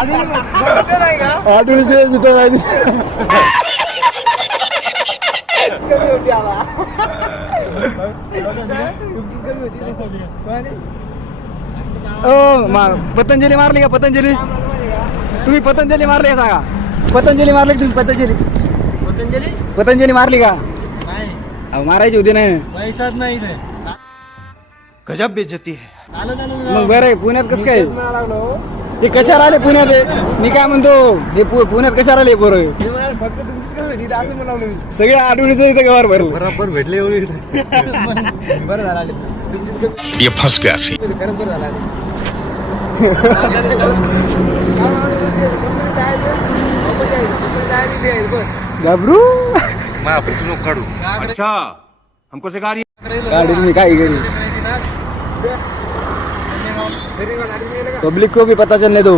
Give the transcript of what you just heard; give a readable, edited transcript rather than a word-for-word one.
आठवणीचे जिथं राहिली पतंजली मारली का? पतंजली तुम्ही पतंजली मारली का? सांगा. पतंजली मारली का तुम्ही? पतंजली मारली का? अहो मारायची होती ना. पैसाच नाही इथे. गजब बेइज्जती है. आलं मग बरं आहे. पुण्यात कसं काय ते कशाला आले पुण्यात? मी काय म्हणतो हे पुण्यात कशाला आले पोरं? फक्त तुमचीच कमी होती असं मला सगळे आठवणीचं इथं गवार भरलं. बरोबर भेटले एवढी बरं झालं आले तुमचीच कमी. ये फंस गया सी. खरंच बरं झालं आले. घाबरू काढू. अच्छा हमको सिखा रही गाड़ी में काय करी. पब्लिक को भी पता चलने दो.